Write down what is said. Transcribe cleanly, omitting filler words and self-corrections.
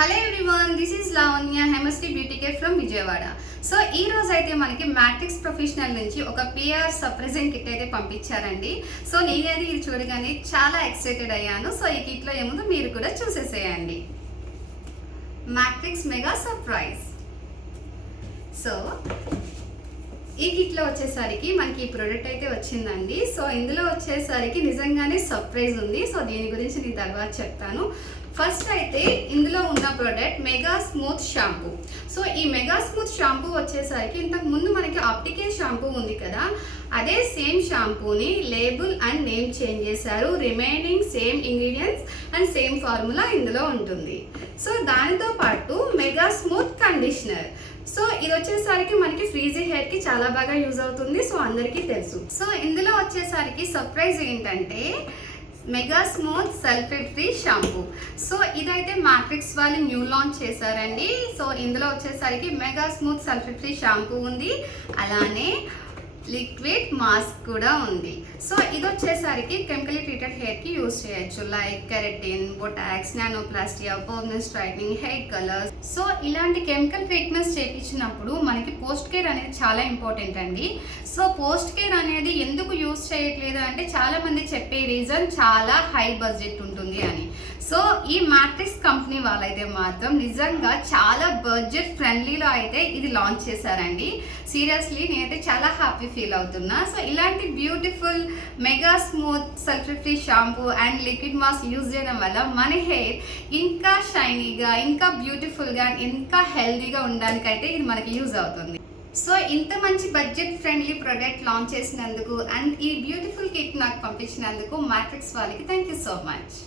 Hello everyone, this is Lavanya హెమస్టీ beauty care from Vijayawada. So ఈ రోజు అయితే మనకి మ్యాట్రిక్స్ ప్రొఫెషనల్ నుంచి ఒక పిఆర్ సర్ప్రైజింగ్ కిట్ అయితే పంపించారండి. సో నేనైతే ఇది చూడగానే చాలా ఎక్సైటెడ్ అయ్యాను. సో ఈ కిట్లో ఏముందో మీరు కూడా చూసేసేయండి. Matrix mega surprise. సో ఈ కిట్లో వచ్చేసరికి మనకి ఈ ప్రోడక్ట్ అయితే వచ్చిందండి. సో ఇందులో వచ్చేసరికి నిజంగానే సర్ప్రైజ్ ఉంది. సో దీని గురించి నేను తర్వాత చెప్తాను. ఫస్ట్ అయితే ఇందులో ఉన్న product mega smooth shampoo. So ఈ మెగా స్మూత్ షాంపూ వచ్చేసరికి ఇంతకు ముందు మనకి ఆప్టికేల్ షాంపూ ఉంది కదా, అదే సేమ్ షాంపూని లేబుల్ అండ్ నేమ్ చేంజ్ చేశారు. Remaining same ingredients and same formula ఇందులో ఉంటుంది. సో దానితో పాటు మెగా స్మూత్ కండిషనర్. సో ఇది వచ్చేసరికి మనకి ఫ్రీజీ హెయిర్కి చాలా బాగా యూజ్ అవుతుంది. సో అందరికీ తెలుసు. సో ఇందులో వచ్చేసరికి సర్ప్రైజ్ ఏంటంటే mega smooth sulphate free shampoo. So ఇదైతే మ్యాట్రిక్స్ వాళ్ళు న్యూ లాంచ్ చేశారండి. సో ఇందులో వచ్చేసరికి mega smooth sulphate free shampoo ఉంది, అలానే లిక్విడ్ మాస్క్ కూడా ఉంది. సో ఇది వచ్చేసరికి కెమికలీ ట్రీటెడ్ హెయిర్కి యూజ్ చేయొచ్చు, like keratin, Botox, nanoplastia, permanent straightening, hair colours. So ఇలాంటి కెమికల్ ట్రీట్మెంట్స్ చేయించినప్పుడు మనకి పోస్ట్ కేర్ అనేది చాలా ఇంపార్టెంట్ అండి. సో పోస్ట్ కేర్ అనేది ఎందుకు యూజ్ చేయట్లేదు అంటే చాలా మంది చెప్పే రీజన్ చాలా హై బడ్జెట్ ఉంటుంది అని. సో ఈ మ్యాట్రిక్స్ కంపెనీ వాళ్ళైతే మాత్రం నిజంగా చాలా బడ్జెట్ ఫ్రెండ్లీలో అయితే ఇది లాంచ్ చేశారండి. సీరియస్లీ నేనైతే చాలా హ్యాపీ ఫీల్ అవుతున్నా. సో ఇలాంటి beautiful mega smooth sulphate free shampoo and liquid mask use చేయడం వల్ల మన హెయిర్ ఇంకా షైనీగా, ఇంకా బ్యూటిఫుల్గా, ఇంకా హెల్దీగా ఉండడానికైతే ఇది మనకి యూజ్ అవుతుంది. సో ఇంత మంచి బడ్జెట్ ఫ్రెండ్లీ ప్రోడక్ట్ లాంచ్ చేసినందుకు అండ్ ఈ బ్యూటిఫుల్ కిట్ నాకు పంపించినందుకు మ్యాట్రిక్స్ వాళ్ళకి థ్యాంక్ యూ సో మచ్.